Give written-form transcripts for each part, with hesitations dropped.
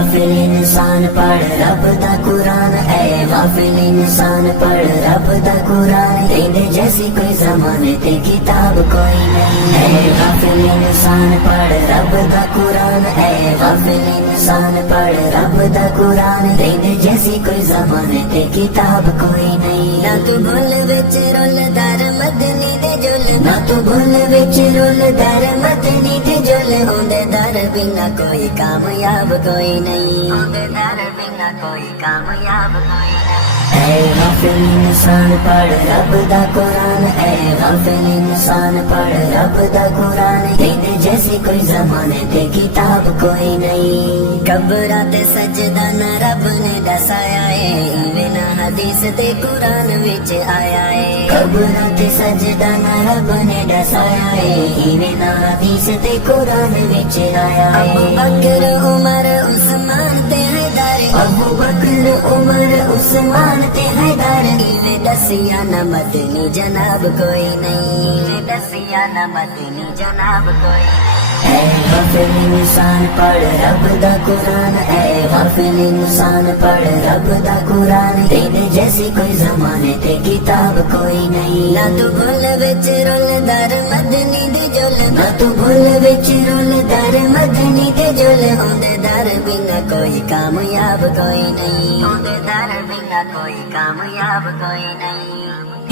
غافل انسان پڑھ رب دا قرآن، اے غافل انسان پڑھ رب دا قرآن، تیرے جیسی کوئی زمانے تے کتاب کوئی نہیں۔ اے غافل انسان پڑھ رب دا قرآن، اے غافل انسان پڑھ رب دا قرآن، تیرے جیسی کوئی زمانے تے کتاب کوئی نہیں۔ نہ تو بھول وچ رول در مدنی دے جل، نہ تو بھول وچ رول در مدنی دے جل، ہوندے در بنا کوئی کامیاب کوئی نہیں، ہوندے در بنا کوئی کامیاب کوئی نہیں۔ اے غافل انسان پڑھ رب دا قرآن، اے غافل انسان پڑھ رب دا قرآن، تیرے جیسی کوئی زمانے تے کتاب کوئی نہیں۔ قبراں تے سجدہ نہ رب نے دسایا اے، ایویں نہ حدیث تے قرآن وچ آیا اے۔ قبراں تے سجدہ نہ رب نے دسایا اے، ایویں نہ حدیث تے قرآن وچ آیا اے۔ ابو بکر عمر عثمان تے حیدر، ابو بکر عمر عثمان تے حیدر، ایویں دسیا نہ مدنی جناب کوئی نہیں، ایویں دسیا نہ مدنی جناب کوئی نہیں۔ اے غافل انسان پڑھ رب دا قرآن، اے غافل انسان پڑھ رب دا قرآن، تیرے جیسی کوئی زمانے تے کتاب کوئی نہیں۔ نہ تو بھول وچ رول در مدنی دے جل، نہ تو بھول وچ رول در مدنی دے جل، ہوندے در بنا کوئی کامیاب کوئی نہیں، ہوندے در بنا کوئی کامیاب کوئی نہیں۔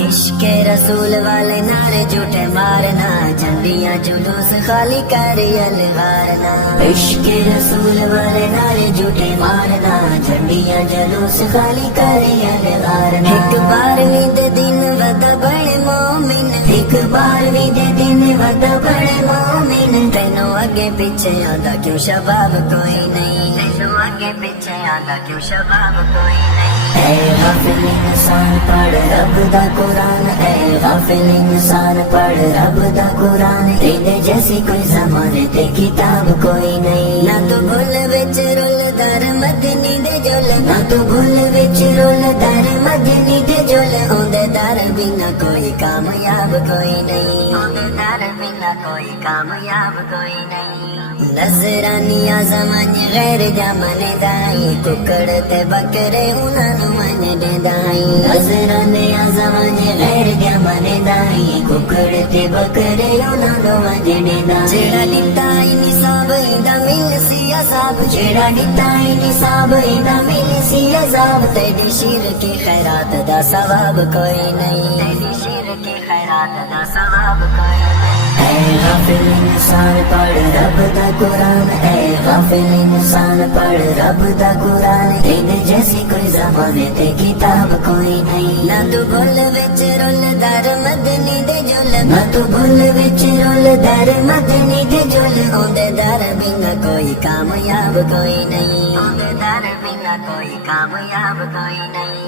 عشق رسول والے نعرے جھوٹے مارنا، جھنڈیاں جلوس خالی کر الغارنا۔ عشق رسول والے نعرے جھوٹے مارنا، جھنڈیاں جلوس خالی کر الغارنا۔ ایک بارویں دے دن ودا بڑے مومن، ایک بارویں دے دن ودا بڑے مومن، تینوں اگے پیچھے آندا کیوں شباب کوئی نہیں، تینوں اگے پیچھے آندا کیوں شباب کوئی نہیں۔ اے غافل انسان پڑھ رب دا قرآن، اے غافل انسان پڑھ رب دا قرآن، تیرے جیسی کوئی زمانے تے کتاب کوئی نہیں۔ نہ تو بھول وچ رول در مدنی دے جل، نہ تو بھول وچ رول در مدنی دے جل، ہوندے در بنا کوئی کامیاب کوئی نہیں، ہوندے در بنا کوئی کامیاب کوئی نہیں۔ نظرانیاں زمان غیر جامن دائی، ککڑ تے بکرے انہاں نوں من دائی۔ نظرانیاں زمان غیر جامن دائی، ککڑ تے بکرے انہاں نوں من دائی۔ جیڑا دتا نصاب دا مل سی عذاب، جیڑا دتا نصاب دا مل سی عذاب، تیری شیر کی خیرات دا ثواب کوئی نہیں، تیری شیر کی خیرات دا ثواب کوئی نہیں۔ اے غافل انسان پڑھ رب دا قرآن، اے غافل انسان پڑھ رب دا قرآن، تیرے جیسی کوئی زمانے تے کتاب کوئی نہیں۔ نہ تو بھول وچ رول در مدنی دے جل، نہ تو بھول وچ رول در مدنی دے جل، ہوندے در بنا کوئی کامیاب کوئی نہیں، ہوندے در بنا کوئی کامیاب کوئی نہیں۔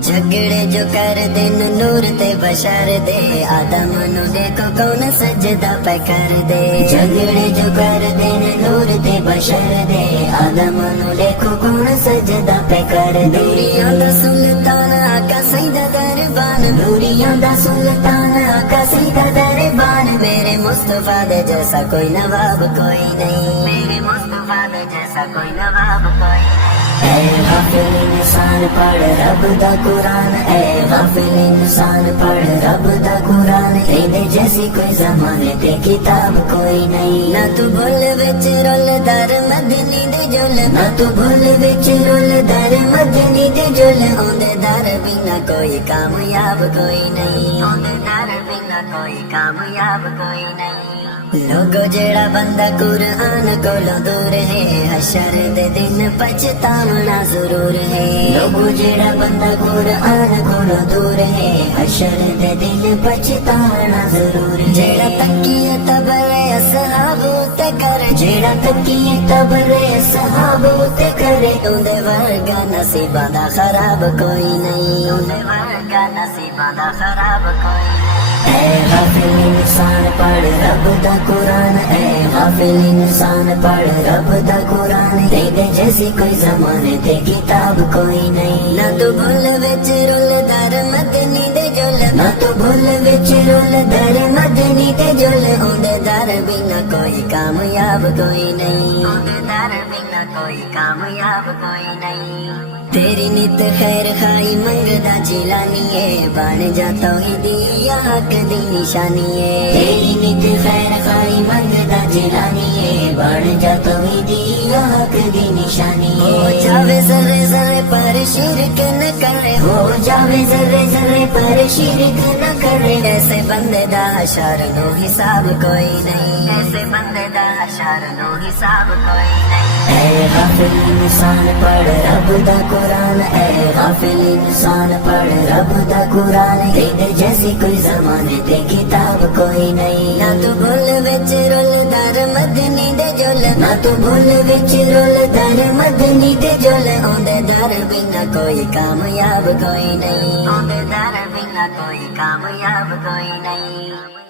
جھگڑے جو کر دن نور تے بشر دے، آدم نو دیکھو کون سجدہ پہ کر دے۔ جھگڑے جو کر دن نور تے بشر دے، آدم نو دیکھو کون سجدہ پہ کر دے۔ نوریاں دا سلطان آقا سیدہ دربان، نوریاں دا سلطان آقا سیدہ دربان، میرے مصطفیٰ دے جیسا کوئی نواب کوئی نہیں، میرے مصطفیٰ دے جیسا کوئی نواب کوئی نہیں۔ اے غافل انسان پڑھ رب دا قرآن، اے غافل انسان پڑھ رب دا قرآن، تیرے جیسی کوئی زمانے تے کتاب کوئی نہیں۔ نہ تو بھول وچ رول در مدنی دے جل، نہ تو بھول وچ رول در مدنی دے جل، ہوندے در بنا کوئی کامیاب کوئی نہیں، ہوندے در بنا کوئی کامیاب کوئی نہیں۔ لوگو جیڑا بندہ قرآن کولوں دور ہے، حشر دے دن پچھتاونا ضرور ہے۔ لوگو جیڑا بندہ قرآن کولوں دور ہے، حشر دے دن پچھتاونا ضرور ہے۔ جیڑا تکیہ تبرے اصحاب تے کرے، جیڑا تکیہ تبرے اصحاب تے کرے، اودے ورگا نصیباں دا خراب کوئی نہیں، اودے ورگا نصیباں دا خراب کوئی نہیں۔ اے غافل انسان پڑھ رب دا قرآن، اے غافل انسان پڑھ رب دا قرآن، تیرے جیسی کوئی زمانے تے کتاب کوئی نہیں۔ نہ تو بھول وچ رول در مدنی دے جل، نہ تو ਭੁੱਲ ਵਿੱਚ ਰੁੱਲ ਦਰ ਮਦਨੀ ਤੇ ਜੁਲ ਆਉਂਦੇ ਦਰ ਬਿਨਾ ਕੋਈ ਕਾਮਯਾਬ ਕੋਈ ਨਹੀਂ ਆਉਂਦੇ ਦਰ ਬਿਨਾ ਕੋਈ ਕਾਮਯਾਬ ਕੋਈ ਨਹੀਂ ਤੇਰੀ ਨਿਤ ਖੈਰ ਖਾਈ ਮੰਗਦਾ ਜਿਲਾਨੀਏ ਬਣ ਜਾ ਤੌਹੀਦੀ ਹੱਕ ਦੀ ਨਿਸ਼ਾਨੀਏ ਤੇਰੀ ਨਿਤ ਖੈਰ ਖਾਈ ਮੰਗਦਾ ਜਿਲਾਨੀਏ ਬਣ ਜਾ ਤੌਹੀਦੀ हक दी निशानी हो जावे जरे जरे पर शिरक न करे हो जावे जरे जरे पर शिरक न करे ऐसे बंदे दा हशर नो हिसाब कोई नहीं ऐसे बंदे दा हशर नो हिसाब कोई नहीं ऐ गाफिल इंसान पढ़ रब दा कुरान ऐ गाफिल इंसान पढ़ रब दा कुरान तेरे जैसी कोई ज़माने ते किताब कोई नहीं ना तू भूल विच रुल दर मदनी दे जुल ना तू भूल विच रुल दर मदनी ते जुल आंदे दर बिना कोई कामयाब कोई नहीं आंदे दर बिना कोई कामयाब कोई नहीं